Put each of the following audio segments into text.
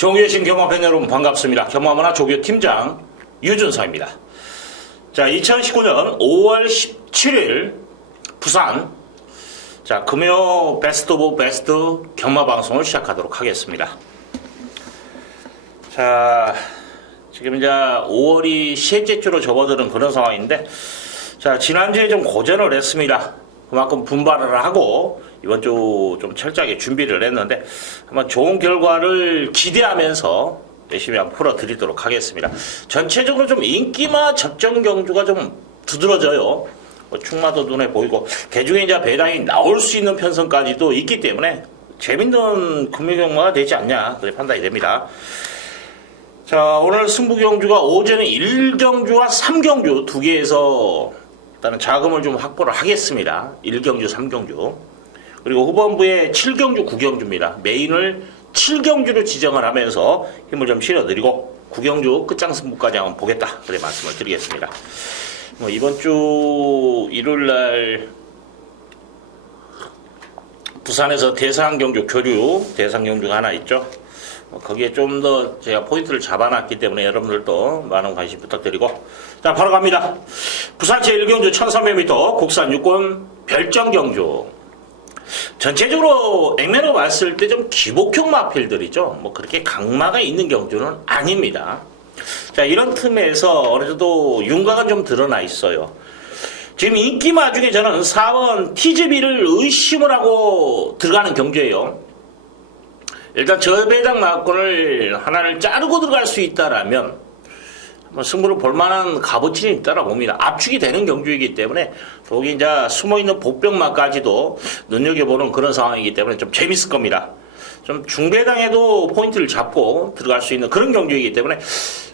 정유신 경마팬 여러분 반갑습니다. 경마문화 조교 팀장 유준서입니다. 자, 2019년 5월 17일 부산 금요 베스트 오브 베스트 경마 방송을 시작하도록 하겠습니다. 자, 지금 이제 5월이 셋째 주로 접어드는 그런 상황인데, 자, 지난주에 좀 고전을 했습니다. 그만큼 분발을 하고 이번 주 좀 철저하게 준비를 했는데 한번 좋은 결과를 기대하면서 열심히 한번 풀어드리도록 하겠습니다. 전체적으로 좀 인기마 적정 경주가 좀 두드러져요. 충마도 눈에 보이고 개중에 이제 배당이 나올 수 있는 편성까지도 있기 때문에 재밌는 금요경마가 되지 않냐 그렇게 판단이 됩니다. 자, 오늘 승부 경주가 오전에 1경주와 3경주 두 개에서 일단은 자금을 좀 확보를 하겠습니다. 1경주, 3경주. 그리고 후반부에 7경주, 9경주입니다. 메인을 7경주로 지정을 하면서 힘을 좀 실어드리고 9경주 끝장 승부까지 한번 보겠다. 그래 말씀을 드리겠습니다. 이번 주 일요일날 부산에서 대상경주 교류, 대상경주가 하나 있죠. 거기에 좀 더 제가 포인트를 잡아놨기 때문에 여러분들도 많은 관심 부탁드리고, 자, 바로 갑니다. 부산 제1경주 1300m 국산 육군 별정경주. 전체적으로 액면으로 봤을 때 좀 기복형 마필들이죠. 그렇게 강마가 있는 경주는 아닙니다. 자, 이런 틈에서 어느 정도 윤곽은 좀 드러나 있어요. 지금 인기마 중에 저는 4번 TGB를 의심을 하고 들어가는 경주예요. 일단 저배당 마건을 하나를 자르고 들어갈 수 있다라면 승부를 볼만한 값어치는 있다라 봅니다. 압축이 되는 경주이기 때문에 거기 이제 숨어있는 복병마까지도 눈여겨보는 그런 상황이기 때문에 좀 재밌을 겁니다. 좀 중배당에도 포인트를 잡고 들어갈 수 있는 그런 경주이기 때문에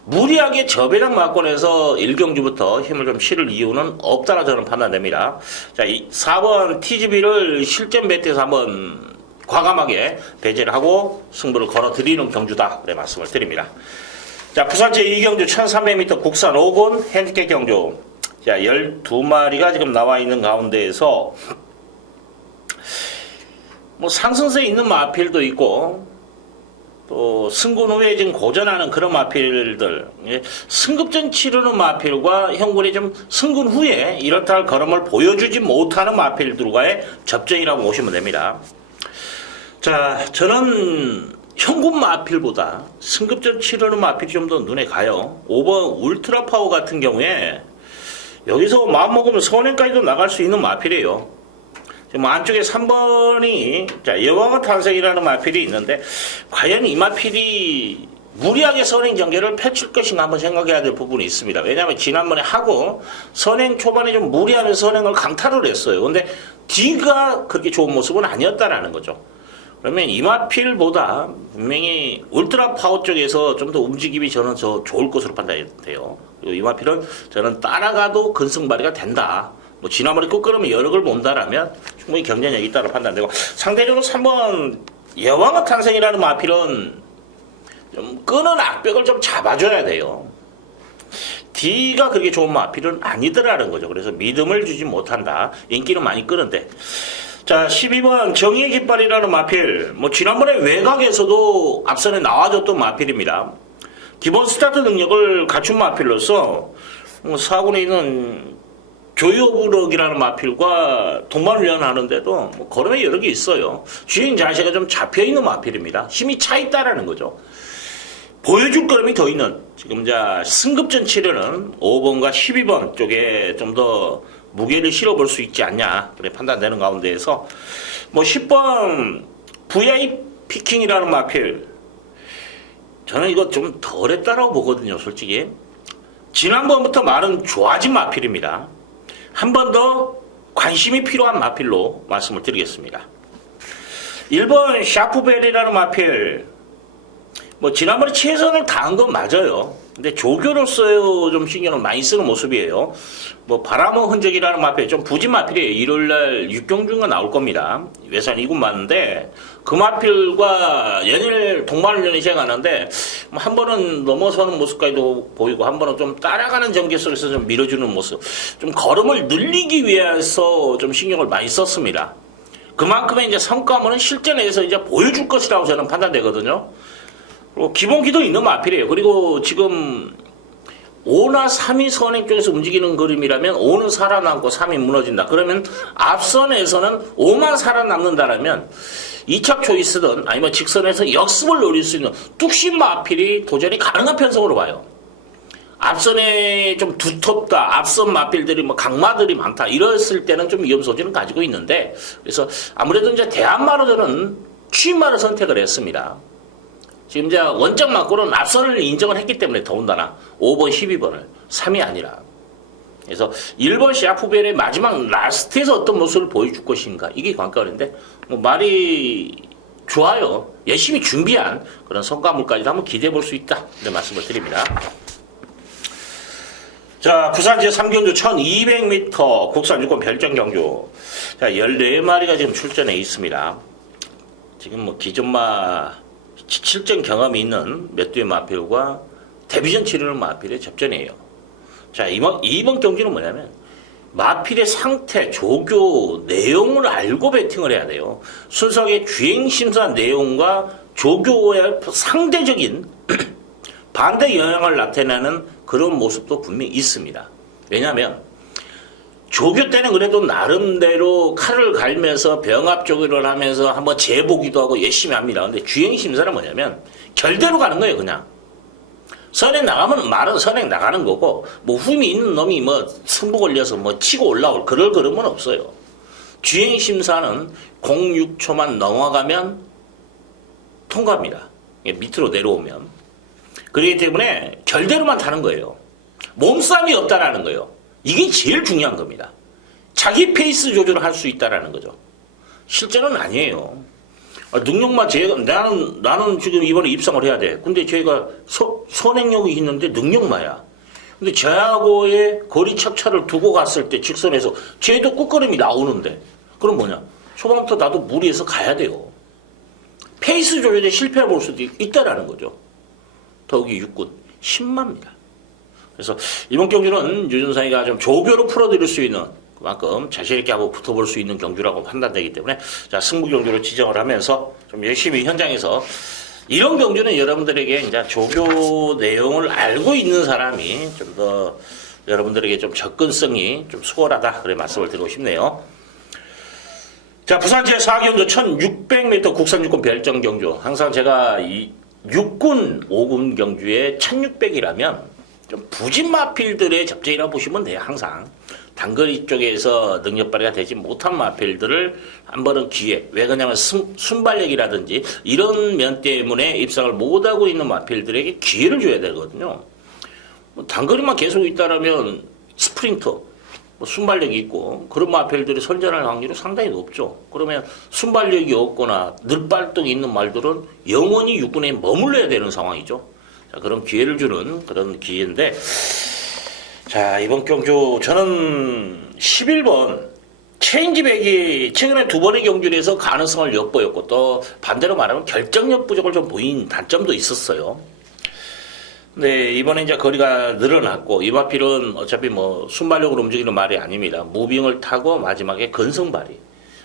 무리하게 저배당 마건에서 1경주부터 힘을 좀 실을 이유는 없다라 저는 판단됩니다. 자, 이 4번 TGB를 실전 배트에서 한번 과감하게 배제를 하고 승부를 걸어드리는 경주다. 그래 말씀을 드립니다. 자, 부산 제2경주 1300m 국산 5군 핸디캡 경주. 자, 12마리가 지금 나와 있는 가운데에서 상승세에 있는 마필도 있고 또 승군 후에 지금 고전하는 그런 마필들, 승급전 치르는 마필과 형군이 좀 승군 후에 이렇다 할 걸음을 보여주지 못하는 마필들과의 접전이라고 보시면 됩니다. 자, 저는 현군 마필보다 승급전 치르는 마필이 좀 더 눈에 가요. 5번 울트라 파워 같은 경우에 여기서 마음먹으면 선행까지도 나갈 수 있는 마필이에요. 지금 안쪽에 3번이 자, 여왕의 탄생이라는 마필이 있는데 과연 이 마필이 무리하게 선행 경계를 펼칠 것인가 한번 생각해야 될 부분이 있습니다. 왜냐하면 지난번에 하고 선행 초반에 좀 무리하면서 선행을 강타를 했어요. 근데 뒤가 그렇게 좋은 모습은 아니었다라는 거죠. 그러면 이마필보다 분명히 울트라 파워 쪽에서 좀 더 움직임이 저는 더 좋을 것으로 판단이 돼요. 그리고 이마필은 저는 따라가도 근승발이가 된다. 지난번에 끝걸음에 여러 걸 본다라면 충분히 경쟁력이 있다고 판단되고, 상대적으로 3번 여왕의 탄생이라는 마필은 좀 끄는 악벽을 좀 잡아줘야 돼요. D가 그렇게 좋은 마필은 아니더라는 거죠. 그래서 믿음을 주지 못한다. 인기는 많이 끄는데. 자, 12번 정의의 깃발이라는 마필. 지난번에 외곽에서도 앞선에 나와줬던 마필입니다. 기본 스타트 능력을 갖춘 마필로서 4군에 있는 조이오브럭이라는 마필과 동반훈련 하는데도 걸음에 여러 개 있어요. 주행 자세가 좀 잡혀있는 마필입니다. 힘이 차있다라는 거죠. 보여줄 걸음이 더 있는, 지금 이제 승급전 치르는 5번과 12번 쪽에 좀 더 무게를 실어볼 수 있지 않냐 그래 판단되는 가운데에서 10번 VIP 피킹이라는 마필, 저는 이거 좀 덜했다라고 보거든요. 솔직히 지난번부터 말은 좋아진 마필입니다. 한 번 더 관심이 필요한 마필로 말씀을 드리겠습니다. 1번 샤프벨이라는 마필, 지난번에 최선을 다한 건 맞아요. 근데 조교로서 좀 신경을 많이 쓰는 모습이에요. 바람의 흔적이라는 마필, 좀 부진 마필이에요. 일요일날 6경주가 나올 겁니다. 외산 2군 맞는데, 그 마필과 연일 동반훈련을 시행하는데, 한 번은 넘어서는 모습까지도 보이고, 한 번은 좀 따라가는 전개 속에서 좀 밀어주는 모습, 좀 걸음을 늘리기 위해서 좀 신경을 많이 썼습니다. 그만큼의 이제 성과물은 실전에서 이제 보여줄 것이라고 저는 판단되거든요. 그리고 기본기도 있는 마필이에요. 그리고 지금 5나 3이 선행 쪽에서 움직이는 그림이라면 5는 살아남고 3이 무너진다. 그러면 앞선에서는 5만 살아남는다라면 2차 초이스든 아니면 직선에서 역습을 노릴 수 있는 뚝심 마필이 도전이 가능한 편성으로 봐요. 앞선에 좀 두텁다, 앞선 마필들이 뭐 강마들이 많다, 이랬을 때는 좀 위험 소지는 가지고 있는데, 그래서 아무래도 이제 대한마루들은 취임마를 선택을 했습니다. 지금 이제 원적 막고는 앞선을 인정을 했기 때문에 더군다나 5번, 12번을 3이 아니라. 그래서 1번 샤프벨의 마지막 라스트에서 어떤 모습을 보여줄 것인가, 이게 관건인데, 뭐 말이 좋아요. 열심히 준비한 그런 성과물까지도 한번 기대해 볼 수 있다, 이런 말씀을 드립니다. 자, 부산 제3경주 1200m 국산 유권 별정 경주. 자, 14마리가 지금 출전해 있습니다. 지금 뭐 기존마 실전 경험이 있는 몇 두의 마필과 데뷔전 치르는 마필의 접전이에요. 자, 이번 경주는 뭐냐면 마필의 상태, 조교, 내용을 알고 배팅을 해야 돼요. 순수하게 주행심사 내용과 조교의 상대적인 반대 영향을 나타내는 그런 모습도 분명히 있습니다. 왜냐하면 조교 때는 그래도 나름대로 칼을 갈면서 병합 조교를 하면서 한번 재보기도 하고 열심히 합니다. 근데 주행심사는 뭐냐면 결대로 가는 거예요. 그냥 선행 나가면 말은 선행 나가는 거고, 뭐 흠이 있는 놈이 뭐 승부 걸려서 뭐 치고 올라올 그럴 그름은 없어요. 주행심사는 0.6초만 넘어가면 통과합니다. 밑으로 내려오면. 그렇기 때문에 결대로만 타는 거예요. 몸싸움이 없다라는 거예요. 이게 제일 중요한 겁니다. 자기 페이스 조절을 할 수 있다라는 거죠. 실제는 아니에요. 능력만 나는 지금 이번에 입상을 해야 돼. 근데 제가 선행력이 있는데 능력마야. 근데 저하고의 거리 척차를 두고 갔을 때 직선에서 쟤도 꾹거림이 나오는데, 그럼 뭐냐? 초반부터 나도 무리해서 가야 돼요. 페이스 조절에 실패해 볼 수도 있다라는 거죠. 더욱이 육군 10마입니다. 그래서 이번 경주는 유준상이가 좀 조교로 풀어드릴 수 있는, 그만큼 자신있게 하고 붙어볼 수 있는 경주라고 판단되기 때문에, 자, 승부 경주로 지정을 하면서 좀 열심히 현장에서, 이런 경주는 여러분들에게 이제 조교 내용을 알고 있는 사람이 좀 더 여러분들에게 좀 접근성이 좀 수월하다, 그래 말씀을 드리고 싶네요. 자, 부산 제4경주 1600m 국산 육군 별정 경주. 항상 제가 이 육군 5군 경주에 1600이라면 좀 부진 마필들의 접전이라고 보시면 돼요. 항상 단거리 쪽에서 능력 발휘가 되지 못한 마필들을 한 번은 기회, 왜 그러냐면 순발력이라든지 이런 면 때문에 입상을 못하고 있는 마필들에게 기회를 줘야 되거든요. 뭐 단거리만 계속 있다라면 스프린터, 뭐 순발력이 있고 그런 마필들이 선전할 확률이 상당히 높죠. 그러면 순발력이 없거나 늘발동이 있는 말들은 영원히 육군에 머물러야 되는 상황이죠. 자, 그런 기회를 주는 그런 기회인데, 자, 이번 경주 저는 11번 체인지백이 최근에 두 번의 경주에서 가능성을 엿보였고, 또 반대로 말하면 결정력 부족을 좀 보인 단점도 있었어요. 근데 이번에 이제 거리가 늘어났고, 이 마필은 어차피 뭐 순발력으로 움직이는 말이 아닙니다. 무빙을 타고 마지막에 근성발휘.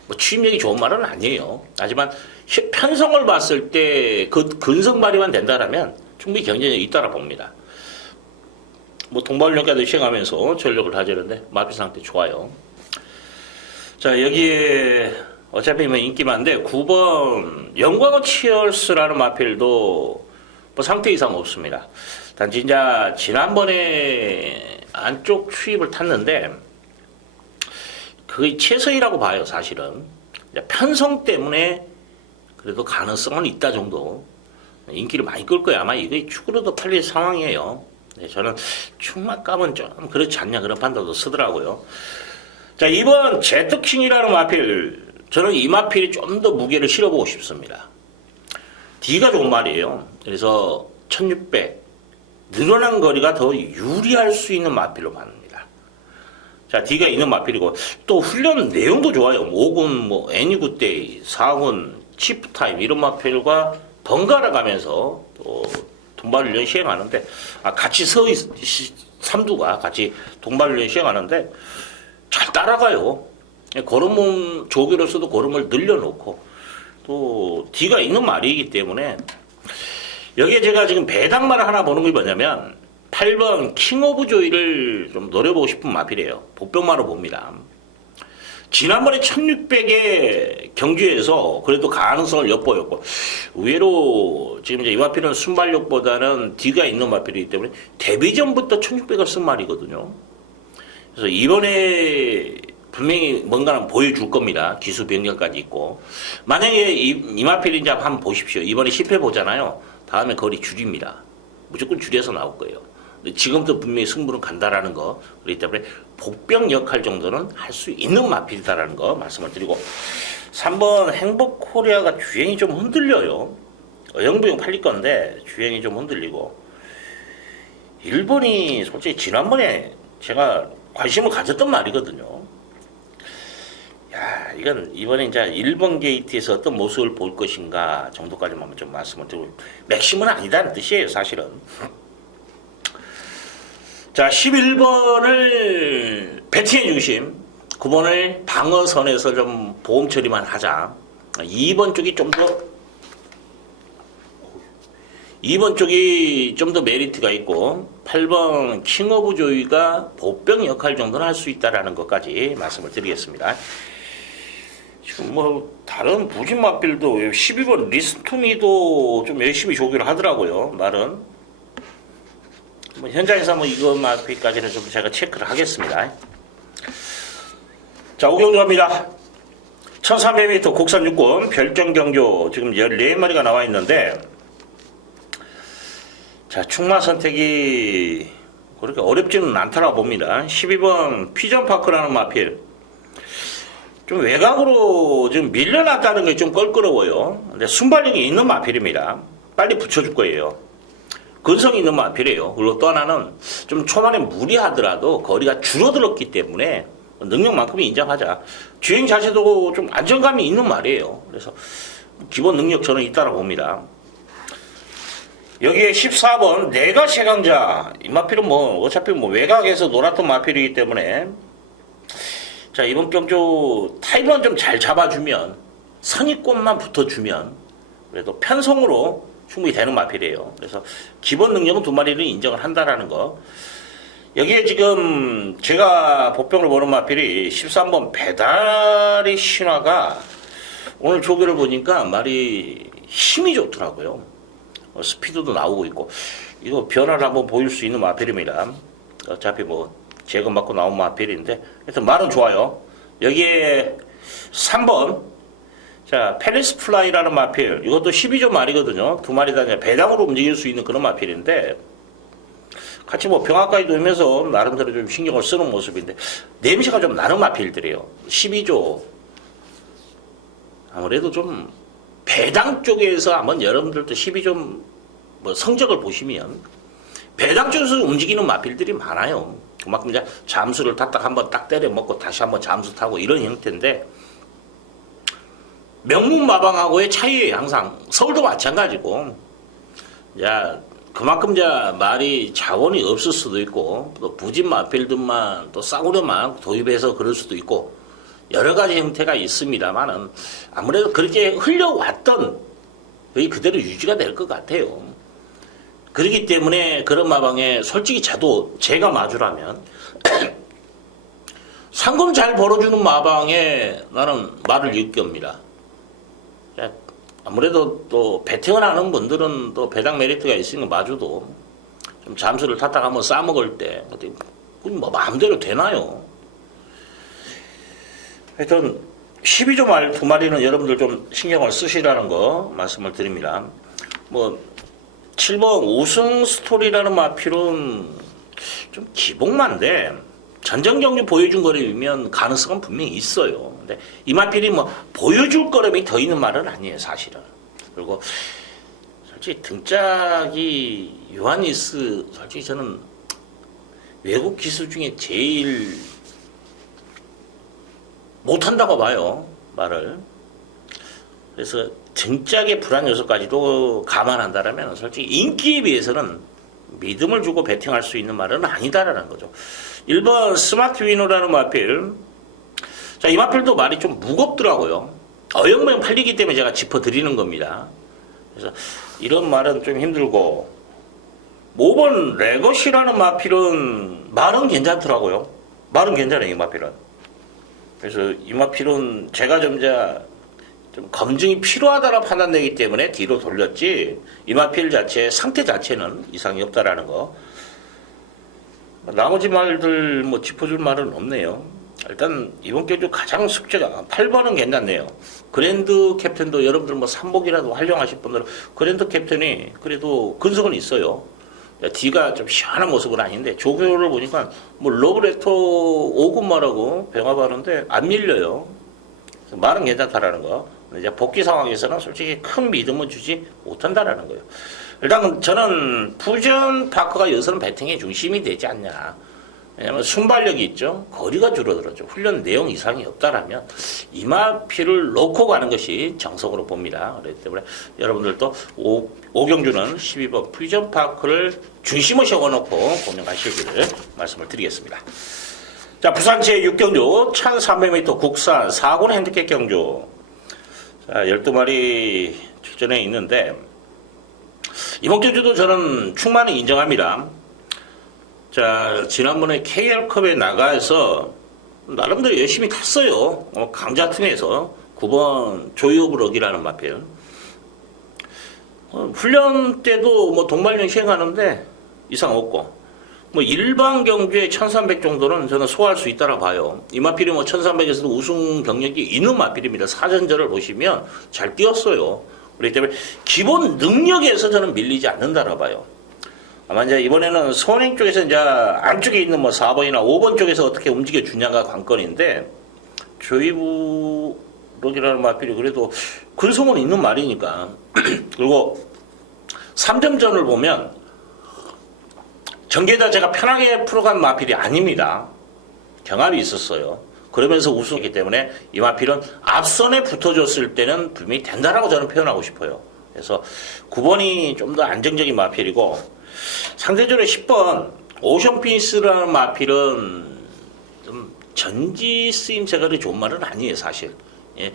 뭐 취임력이 좋은 말은 아니에요. 하지만 편성을 봤을 때 그 근성발휘만 된다라면 충분히 경쟁력이 있다라 봅니다. 뭐 동발훈련까지 시행하면서 전력을 다지는데 마필 상태 좋아요. 자, 여기에 어차피 뭐 인기 많은데 9번 영광의 치얼스라는 마필도 뭐 상태 이상 없습니다. 단지 이제 지난번에 안쪽 추입을 탔는데 그게 최선이라고 봐요. 사실은 편성 때문에 그래도 가능성은 있다 정도. 인기를 많이 끌 거예요. 아마 이게 축으로도 팔릴 상황이에요. 네, 저는 축막감은 좀 그렇지 않냐 그런 판단도 쓰더라고요. 자, 이번 제트킹이라는 마필, 저는 이 마필이 좀 더 무게를 실어보고 싶습니다. D가 좋은 말이에요. 그래서 1600 늘어난 거리가 더 유리할 수 있는 마필로 만듭니다. 자, D가 있는 마필이고 또 훈련 내용도 좋아요. 5군 뭐 애니굿데이, 4군 치프타임 이런 마필과 번갈아 가면서 또 동발훈련 시행하는데, 같이 삼두가 같이 동발훈련 시행하는데 잘 따라가요. 걸음 조교로서도 걸음을 늘려놓고, 또 D가 있는 말이기 때문에 여기에 제가 지금 배당말을 하나 보는 게 뭐냐면 8번 킹 오브 조이를 좀 노려보고 싶은 마필이에요. 복병마로 봅니다. 지난번에 1600에 경주에서 그래도 가능성을 엿보였고 의외로 지금 이제 이 마필은 순발력보다는 뒤가 있는 마필이기 때문에 데뷔 전부터 1600을 쓴 말이거든요. 그래서 이번에 분명히 뭔가는 보여줄 겁니다. 기수 변경까지 있고 만약에 이 마필이 이제 한번 보십시오. 이번에 10회 보잖아요. 다음에 거리 줄입니다. 무조건 줄여서 나올 거예요. 지금도 분명히 승부는 간다라는 거, 그렇기 때문에 복병 역할 정도는 할 수 있는 마필이다라는 거 말씀을 드리고 3번 행복코리아가 주행이 좀 흔들려요. 어영부영 팔릴 건데 주행이 좀 흔들리고 1번이 솔직히 지난번에 제가 관심을 가졌던 말이거든요. 야, 이건 이번에 이제 1번 게이트에서 어떤 모습을 볼 것인가 정도까지만 좀 말씀을 드리고 맥심은 아니다는 뜻이에요, 사실은. 자, 11번을 배팅의 중심, 9번을 방어선에서 좀 보험 처리만 하자. 2번 쪽이 좀 더 메리트가 있고 8번 킹 오브 조이가 보병 역할 정도는 할 수 있다라는 것까지 말씀을 드리겠습니다. 지금 뭐 다른 부진 마필도 12번 리스투미도 좀 열심히 조교를 하더라고요. 말은. 뭐 현장에서 뭐 이거 마필까지는 좀 제가 체크를 하겠습니다. 자, 오경주 갑니다. 1300m 국산 육군 별정 경조 지금 14마리가 나와 있는데 자, 충마 선택이 그렇게 어렵지는 않다라고 봅니다. 12번 피전파크라는 마필 좀 외곽으로 지금 밀려났다는 게 좀 껄끄러워요. 근데 순발력이 있는 마필입니다. 빨리 붙여줄 거예요. 근성이 있는 마필이에요. 그리고 또 하나는 좀 초반에 무리하더라도 거리가 줄어들었기 때문에 능력만큼은 인정하자. 주행 자체도 좀 안정감이 있는 말이에요. 그래서 기본 능력 저는 있다고 봅니다. 여기에 14번 내가 최강자. 이 마필은 뭐 어차피 뭐 외곽에서 놀았던 마필이기 때문에 자, 이번 경주 타이번 좀 잘 잡아주면 선입권만 붙어주면 그래도 편성으로 충분히 되는 마필이에요. 그래서 기본 능력은 두 마리를 인정을 한다라는 거. 여기에 지금 제가 복병을 보는 마필이 13번 배달의 신화가 오늘 조교를 보니까 말이 힘이 좋더라고요. 스피드도 나오고 있고 이거 변화를 한번 보일 수 있는 마필입니다. 어차피 뭐 제거받고 나온 마필인데 하여튼 말은 좋아요. 여기에 3번 자, 페리스 플라이라는 마필. 이것도 12조 말이거든요. 두 마리 다 배당으로 움직일 수 있는 그런 마필인데 같이 뭐 병아까지 돌면서 나름대로 좀 신경을 쓰는 모습인데 냄새가 좀 나는 마필들이에요. 12조 아무래도 좀 배당 쪽에서 한번 여러분들도 12조 뭐 성적을 보시면 배당 쪽에서 움직이는 마필들이 많아요. 그만큼 이제 잠수를 탔다 한번 딱 때려 먹고 다시 한번 잠수 타고 이런 형태인데 명문마방하고의 차이에 항상 서울도 마찬가지고 야 그만큼 이제 말이 자원이 없을 수도 있고 또 부진 마필들만 또 싸구려만 도입해서 그럴 수도 있고 여러 가지 형태가 있습니다만은 아무래도 그렇게 흘려왔던 거의 그대로 유지가 될 것 같아요. 그렇기 때문에 그런 마방에 솔직히 제가 마주라면 상금 잘 벌어주는 마방에 나는 말을 읽겁니다. 아무래도 또 배팅을 하는 분들은 또 배당 메리트가 있으니까 마주도 좀 잠수를 탔다가 한번 싸먹을 때 뭐 마음대로 되나요? 하여튼 12조 말 두 마리는 여러분들 좀 신경을 쓰시라는 거 말씀을 드립니다. 뭐 7번 우승 스토리라는 마필은 좀 기복만데 전전 경기 보여준 거라면 가능성은 분명히 있어요. 근데 이 마필이 뭐 보여줄 거름이 더 있는 말은 아니에요, 사실은. 그리고 솔직히 등짝이 요하니스 솔직히 저는 외국 기수 중에 제일 못한다고 봐요, 말을. 그래서 등짝의 불안 요소까지도 감안한다면 솔직히 인기에 비해서는 믿음을 주고 배팅할 수 있는 말은 아니다라는 거죠. 1번 스마트 위너라는 마필. 자, 이 마필도 말이 좀 무겁더라고요. 어영부영 팔리기 때문에 제가 짚어드리는 겁니다. 그래서 이런 말은 좀 힘들고 5번 레거시라는 마필은 말은 괜찮더라고요. 말은 괜찮아요, 이 마필은. 그래서 이 마필은 제가 좀 검증이 필요하다라 판단되기 때문에 뒤로 돌렸지, 이 마필 자체 상태 자체는 이상이 없다라는 거. 나머지 말들 뭐 짚어줄 말은 없네요. 일단 이번 경주 가장 숙제가 8번은 괜찮네요. 그랜드 캡틴도 여러분들 뭐 삼복이라도 활용하실 분들은 그랜드 캡틴이 그래도 근성은 있어요. D가 좀 시원한 모습은 아닌데 조교를 보니까 뭐 러브레터 5군말하고 병합하는데 안 밀려요. 말은 괜찮다라는 거. 이제 복귀 상황에서는 솔직히 큰 믿음을 주지 못한다라는 거예요. 일단 저는 퓨전 파크가 여기서는 배팅의 중심이 되지 않냐. 왜냐하면 순발력이 있죠. 거리가 줄어들었죠. 훈련 내용 이상이 없다라면 이마피를 놓고 가는 것이 정석으로 봅니다. 그렇기 때문에 여러분들도 오경주는 12번 퓨전 파크를 중심을 세워놓고 공략하시기를 말씀을 드리겠습니다. 자, 부산 제6경주 1300m 국산 4군 핸디캡 경주. 자, 12마리 출전해 있는데 이번 경주도 저는 충만히 인정합니다. 자, 지난번에 KR컵에 나가서 나름대로 열심히 탔어요. 강자팀에서 9번 조이오브럭이라는 마필. 훈련 때도 뭐 동반령 시행하는데 이상 없고, 뭐 일반 경주에 1300 정도는 저는 소화할 수 있다라 봐요. 이 마필이 뭐 1300에서도 우승 경력이 있는 마필입니다. 사전전을 보시면 잘 뛰었어요. 그렇기 때문에 기본 능력에서 저는 밀리지 않는다라 봐요. 아마 이제 이번에는 선행 쪽에서 이제 안쪽에 있는 뭐 4번이나 5번 쪽에서 어떻게 움직여 주냐가 관건인데, 조이브록이라는 마필이 그래도 근성은 있는 말이니까. 그리고 3점전을 보면 전개 자체가 편하게 풀어간 마필이 아닙니다. 경합이 있었어요. 그러면서 우승했기 때문에 이 마필은 앞선에 붙어줬을 때는 분명히 된다라고 저는 표현하고 싶어요. 그래서 9번이 좀 더 안정적인 마필이고, 상대적으로 10번 오션피니스라는 마필은 좀 전지 쓰임새가 좋은 말은 아니에요, 사실. 예.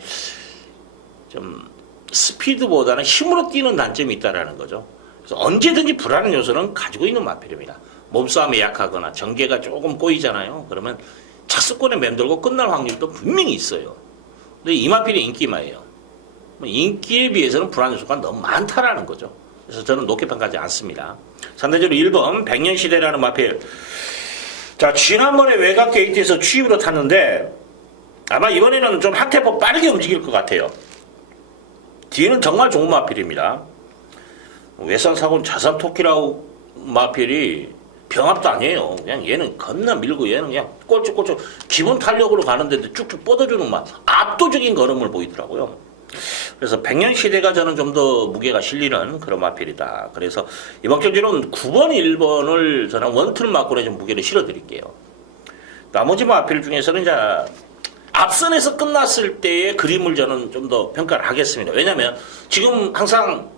좀 스피드보다는 힘으로 뛰는 단점이 있다라는 거죠. 그래서 언제든지 불안한 요소는 가지고 있는 마필입니다. 몸싸움에 약하거나 전개가 조금 꼬이잖아요. 그러면 착수권에 맴돌고 끝날 확률도 분명히 있어요. 근데 이 마필이 인기마예요. 인기에 비해서는 불안 요소가 너무 많다라는 거죠. 그래서 저는 높게 평가하지 않습니다. 상대적으로 1번 백년시대라는 마필. 자, 지난번에 외곽 게이트에서 취입으로 탔는데 아마 이번에는 좀 한 템포 빠르게 움직일 것 같아요. 뒤는 정말 좋은 마필입니다. 외상사고는 자산 토끼라고 마필이 병합도 아니에요. 그냥 얘는 겁나 밀고 얘는 그냥 꼴쭉꼴쭉 기본 탄력으로 가는데도 쭉쭉 뻗어주는 맛, 압도적인 걸음을 보이더라고요. 그래서 백년시대가 저는 좀 더 무게가 실리는 그런 마필이다. 그래서 이번 경기는 9번, 1번을 저는 원툴 마권에 좀 무게를 실어드릴게요. 나머지 마필 중에서는 이제 앞선에서 끝났을 때의 그림을 저는 좀 더 평가를 하겠습니다. 왜냐하면 지금 항상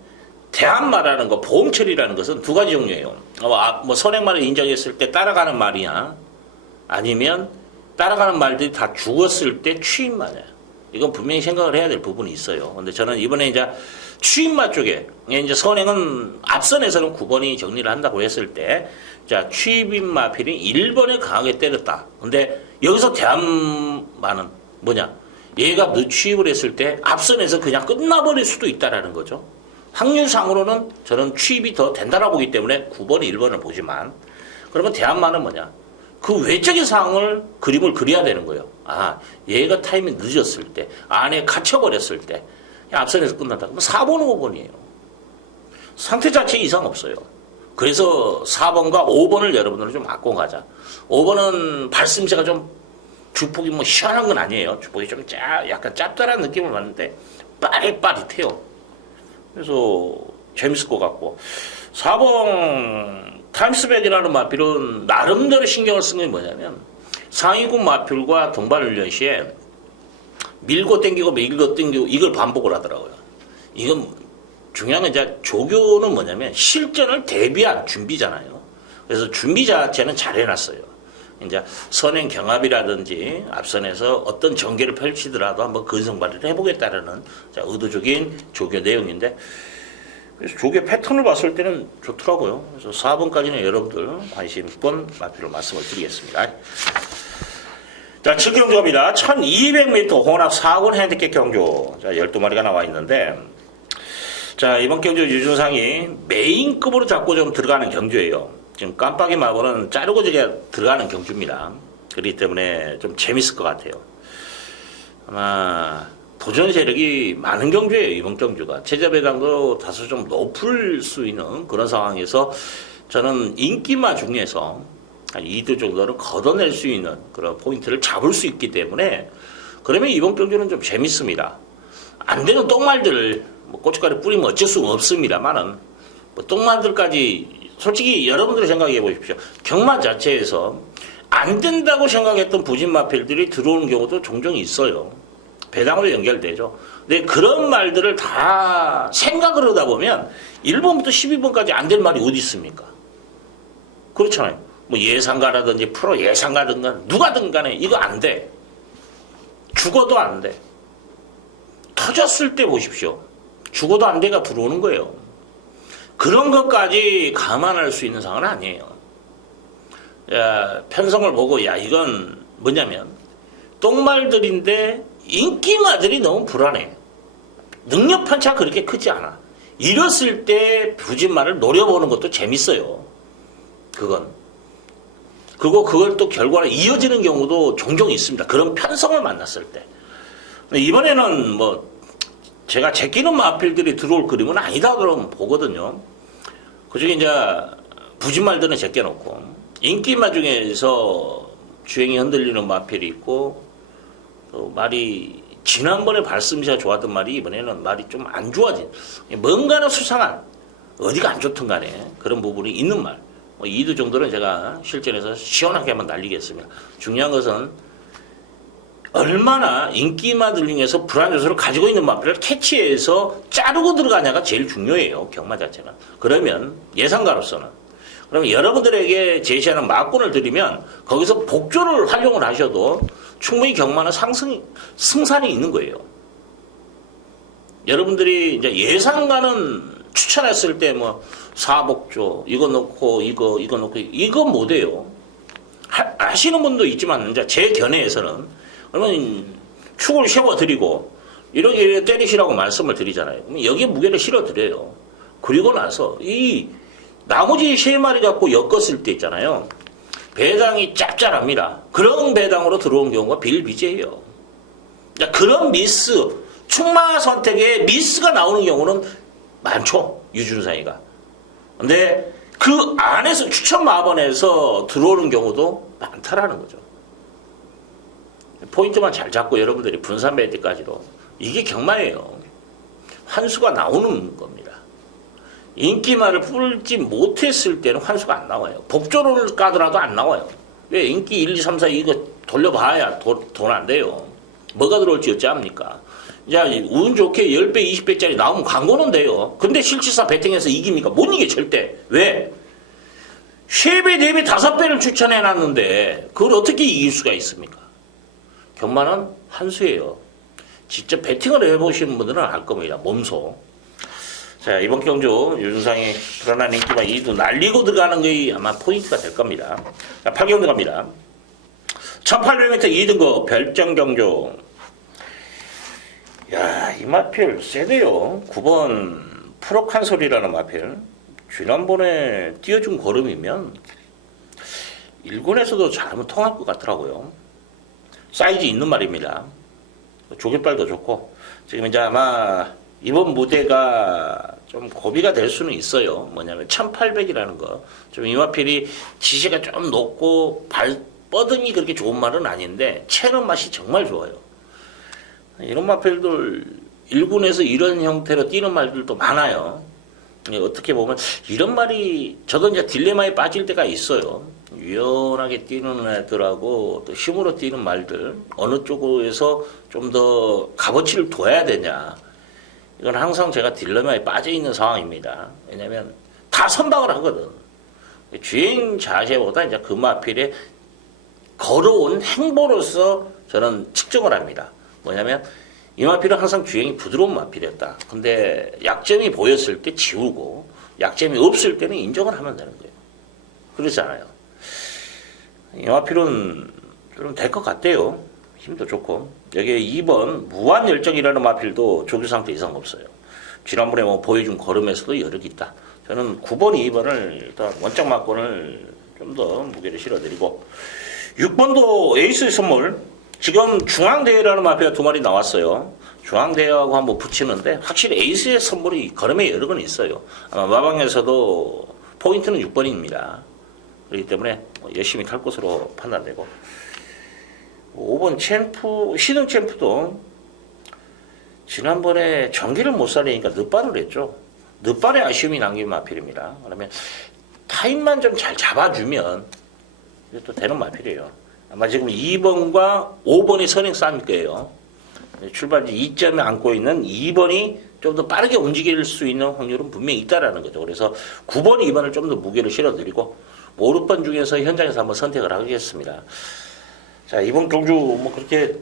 대안 말하는 거, 보험처리라는 것은 두 가지 종류예요. 뭐 선행말을 인정했을 때 따라가는 말이냐, 아니면 따라가는 말들이 다 죽었을 때 취임말이야. 이건 분명히 생각을 해야 될 부분이 있어요. 근데 저는 이번에 이제 취임마 쪽에, 이제 선행은 앞선에서는 9번이 정리를 한다고 했을 때, 자, 취임마필이 1번에 강하게 때렸다. 근데 여기서 대안만은 뭐냐? 얘가 늦취입을 했을 때 앞선에서 그냥 끝나버릴 수도 있다라는 거죠. 확률상으로는 저는 취입이 더 된다라고 보기 때문에 9번, 1번을 보지만, 그러면 대안만은 뭐냐? 그 외적인 상황을 그림을 그려야 되는 거예요. 아, 얘가 타이밍 늦었을 때, 안에 갇혀버렸을 때, 앞선에서 끝난다. 그럼 4번, 5번이에요. 상태 자체에 이상 없어요. 그래서 4번과 5번을 여러분들은 좀 바꿔 가자. 5번은 발심새가 좀 주폭이 뭐 시원한 건 아니에요. 주폭이 좀 약간 짭짤한 느낌을 받는데 빠릿빠릿해요. 그래서 재밌을 것 같고, 4번 타임스백이라는 마필은 나름대로 신경을 쓴 게 뭐냐면, 상위군 마필과 동반훈련 시에 밀고 땡기고 이걸 반복을 하더라고요. 이건 중요한 건 이제 조교는 뭐냐면 실전을 대비한 준비잖아요. 그래서 준비 자체는 잘 해놨어요. 이제 선행 경합이라든지 앞선에서 어떤 전개를 펼치더라도 한번 근성 발휘를 해보겠다라는 의도적인 조교 내용인데, 그래서 조개 패턴을 봤을 때는 좋더라고요. 그래서 4번까지는 여러분들 관심권 마필로 말씀을 드리겠습니다. 자, 7경주 갑니다. 1200m 혼합 4군 핸디캡 경주. 자, 12마리가 나와 있는데, 자, 이번 경주 유준상이 메인급으로 잡고 좀 들어가는 경주예요. 지금 깜빡이 마고는 자르고 들어가는 경주입니다. 그렇기 때문에 좀 재밌을 것 같아요. 아마 도전 세력이 많은 경주예요, 이번 경주가. 제자 배당도 다소 좀 높을 수 있는 그런 상황에서 저는 인기마 중에서 한 2두 정도는 걷어낼 수 있는 그런 포인트를 잡을 수 있기 때문에 그러면 이번 경주는 좀 재밌습니다. 안 되는 똥말들을 뭐 고춧가루 뿌리면 어쩔 수가 없습니다만은 뭐 똥말들까지 솔직히 여러분들이 생각해 보십시오. 경마 자체에서 안 된다고 생각했던 부진마필들이 들어오는 경우도 종종 있어요. 배당으로 연결되죠. 근데 그런 말들을 다 생각을 하다 보면 1번부터 12번까지 안 될 말이 어디 있습니까? 그렇잖아요. 뭐 예상가라든지 프로 예상가든가 누가든 간에 이거 안 돼. 죽어도 안 돼. 터졌을 때 보십시오. 죽어도 안 돼가 들어오는 거예요. 그런 것까지 감안할 수 있는 상황은 아니에요. 야, 편성을 보고 야 이건 뭐냐면 똥말들인데 인기마들이 너무 불안해. 능력 편차가 그렇게 크지 않아. 이랬을 때 부진말을 노려보는 것도 재밌어요. 그리고 그걸 또 결과로 이어지는 경우도 종종 있습니다. 그런 편성을 만났을 때. 근데 이번에는 뭐 제가 제끼는 마필들이 들어올 그림은 아니다 그러면 보거든요. 그중에 이제 부진말들은 제껴놓고 인기마 중에서 주행이 흔들리는 마필이 있고 또 말이 지난번에 발음새가 좋았던 말이 이번에는 말이 좀 안 좋아진 뭔가는 수상한 어디가 안 좋든 간에 그런 부분이 있는 말. 뭐 2두 정도는 제가 실전에서 시원하게 한번 날리겠습니다. 중요한 것은 얼마나 인기마들 중에서 불안 요소를 가지고 있는 마필을 캐치해서 자르고 들어가냐가 제일 중요해요. 경마 자체는. 그러면 예상가로서는. 그러면 여러분들에게 제시하는 막군을 드리면 거기서 복조를 활용을 하셔도 충분히 경마는 승산이 있는 거예요. 여러분들이 이제 예상가는 추천했을 때 뭐 사복조 이거 넣고 이거 넣고 이거 못해요. 하시는 분도 있지만 이제 제 견해에서는 그러면 축을 세워드리고 이렇게 때리시라고 말씀을 드리잖아요. 그럼 여기에 무게를 실어드려요. 그리고 나서 이 나머지 3마리 갖고 엮었을 때 있잖아요. 배당이 짭짤합니다. 그런 배당으로 들어온 경우가 비일비재해요. 그런 미스, 충마 선택에 미스가 나오는 경우는 많죠. 유준상이가. 근데 그 안에서 추천 마번에서 들어오는 경우도 많다라는 거죠. 포인트만 잘 잡고 여러분들이 분산 배드까지도 이게 경마예요. 환수가 나오는 겁니다. 인기말을 풀지 못했을 때는 환수가 안 나와요. 복조를 까더라도 안 나와요. 왜 인기 1, 2, 3, 4 이거 돌려봐야 돈 안 돼요. 뭐가 들어올지 어찌합니까? 야, 운 좋게 10배, 20배짜리 나오면 광고는 돼요. 근데 실질사 배팅해서 이깁니까? 못 이겨 절대. 왜? 3배, 4배, 5배를 추천해놨는데 그걸 어떻게 이길 수가 있습니까? 경마는 한수예요. 직접 배팅을 해보시는 분들은 알 겁니다. 몸소. 자, 이번 경주 유준상이 불안한 인기만 2두 날리고 들어가는 게 아마 포인트가 될 겁니다. 자, 8경주 갑니다. 1800m 2등급 별정경주. 야, 이 마필 세대요. 9번 프로칸솔이라는 마필. 지난번에 띄워준 걸음이면 1군에서도 잘하면 통할 것 같더라고요. 사이즈 있는 말입니다. 조개빨도 좋고. 지금 이제 아마 이번 무대가 좀 고비가 될 수는 있어요. 뭐냐면 1800이라는 거. 좀 이 마필이 지시가 좀 높고 뻗음이 그렇게 좋은 말은 아닌데 채는 맛이 정말 좋아요. 이런 마필들 1군에서 이런 형태로 뛰는 말들도 많아요. 어떻게 보면 이런 말이 저도 이제 딜레마에 빠질 때가 있어요. 유연하게 뛰는 애들하고 또 힘으로 뛰는 말들 어느 쪽에서 좀 더 값어치를 둬야 되냐. 이건 항상 제가 딜레마에 빠져 있는 상황입니다. 왜냐하면 다 선박을 하거든. 주행 자세보다 이제 그 마필의 걸어온 행보로서 저는 측정을 합니다. 뭐냐면 이 마필은 항상 주행이 부드러운 마필이었다. 근데 약점이 보였을 때 지우고 약점이 없을 때는 인정을 하면 되는 거예요. 그렇잖아요. 이 마필은 좀 될 것 같대요. 힘도 좋고. 여기에 2번 무한열정이라는 마필도 조교 상태 이상 없어요. 지난번에 뭐 보여준 걸음에서도 여력이 있다. 저는 9번, 2번을 일단 원작 막권을 좀 더 무게를 실어드리고 6번도 에이스의 선물. 지금 중앙대회라는 마필가 2마리 나왔어요. 중앙대회하고 한번 붙이는데 확실히 에이스의 선물이 걸음에 여력은 있어요. 아마 마방에서도 포인트는 6번입니다. 그렇기 때문에 열심히 탈 것으로 판단되고 5번 챔프, 시등 챔프도 지난번에 전기를 못 살리니까 늦발을 했죠. 늦발에 아쉬움이 남긴 마필입니다. 그러면 타임만 좀 잘 잡아주면 또 되는 마필이에요. 아마 지금 2번과 5번이 선행 싸움일 거예요. 출발지 2점을 안고 있는 2번이 좀 더 빠르게 움직일 수 있는 확률은 분명히 있다라는 거죠. 그래서 9번, 2번을 좀 더 무게를 실어드리고 5, 6번 중에서 현장에서 한번 선택을 하겠습니다. 자, 이번 경주 뭐 그렇게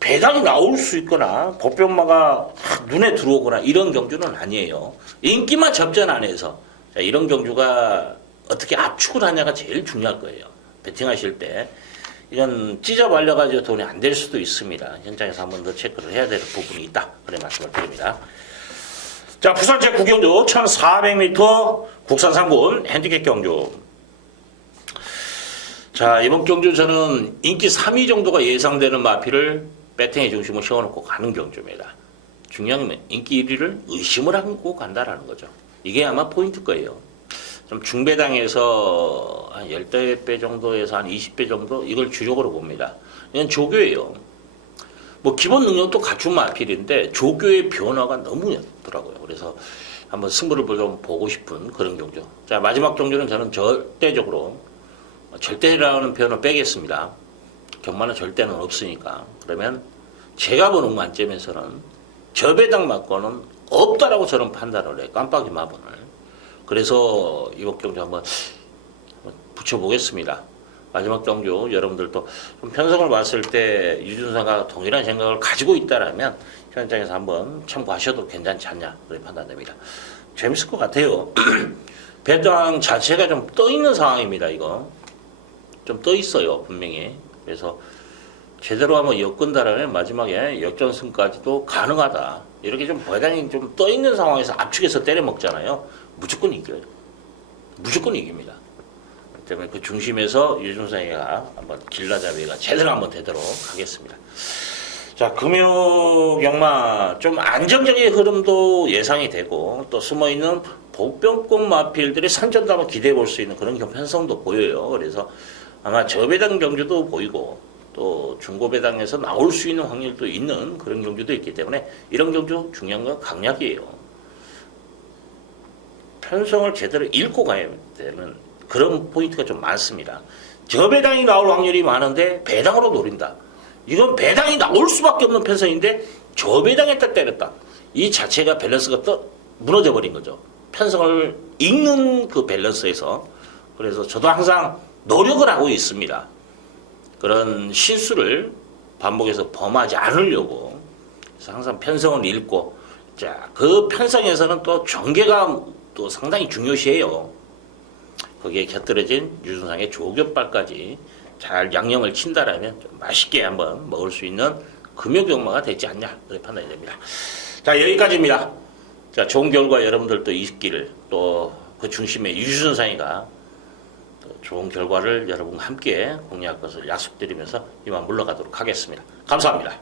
배당이 나올 수 있거나 보편마가 눈에 들어오거나 이런 경주는 아니에요. 인기만 접전 안에서 자, 이런 경주가 어떻게 압축을 하냐가 제일 중요할 거예요. 배팅하실 때 이건 찢어 발려가지고 돈이 안 될 수도 있습니다. 현장에서 한번 더 체크를 해야 될 부분이 있다. 그래 말씀을 드립니다. 자, 부산 제9경주 1400m 국산 상군 핸디캡 경주. 자, 이번 경주 저는 인기 3위 정도가 예상되는 마필을 배팅의 중심을 세워놓고 가는 경주입니다. 중요한 건 인기 1위를 의심을 하고 간다라는 거죠. 이게 아마 포인트 거예요. 좀 중배당에서 한 10배 정도에서 한 20배 정도 이걸 주력으로 봅니다. 이건 조교예요. 뭐 기본 능력도 갖춘 마필인데 조교의 변화가 너무 없더라고요. 그래서 한번 승부를 좀 보고 싶은 그런 경주. 자, 마지막 경주는 저는 절대라는 표현을 빼겠습니다. 경마는 절대는 없으니까. 그러면 제가 보는 관점에서는 저배당 맞고는 없다라고 저는 판단을 해요. 깜빡이 마번을. 그래서 이번 경주 한번 붙여보겠습니다. 마지막 경주 여러분들도 좀 편성을 봤을 때 유준사가 동일한 생각을 가지고 있다라면 현장에서 한번 참고하셔도 괜찮지 않냐 그렇게 판단됩니다. 재밌을 것 같아요. 배당 자체가 좀 떠 있는 상황입니다. 이거 좀 떠 있어요 분명히. 그래서 제대로 한번 엮은다라면 마지막에 역전승까지도 가능하다. 이렇게 좀 배당이 좀 떠 있는 상황에서 압축해서 때려 먹잖아요. 무조건 이겨요. 무조건 이깁니다. 그렇기 때문에 그 중심에서 유준상이가 한번 길라잡이가 제대로 한번 되도록 하겠습니다. 자, 금요경마 좀 안정적인 흐름도 예상이 되고 또 숨어있는 복병권 마필들의 선전도 한번 기대해 볼 수 있는 그런 편성도 보여요. 그래서 아마 저배당 경주도 보이고 또 중고배당에서 나올 수 있는 확률도 있는 그런 경주도 있기 때문에 이런 경주 중요한 건 강약이에요. 편성을 제대로 읽고 가야 되는 그런 포인트가 좀 많습니다. 저배당이 나올 확률이 많은데 배당으로 노린다. 이건 배당이 나올 수밖에 없는 편성인데 저배당에다 때렸다. 이 자체가 밸런스가 무너져 버린 거죠. 편성을 읽는 그 밸런스에서. 그래서 저도 항상 노력을 하고 있습니다. 그런 실수를 반복해서 범하지 않으려고. 그래서 항상 편성을 읽고, 자, 그 편성에서는 또 전개가 또 상당히 중요시해요. 거기에 곁들여진 유준상의 조교빨까지 잘 양념을 친다라면 좀 맛있게 한번 먹을 수 있는 금요경마가 되지 않냐 그렇게 판단이 됩니다. 자, 여기까지입니다. 자, 좋은 결과 여러분들도 있기를 또 그 중심에 유준상이가 좋은 결과를 여러분과 함께 공유할 것을 약속드리면서 이만 물러가도록 하겠습니다. 감사합니다.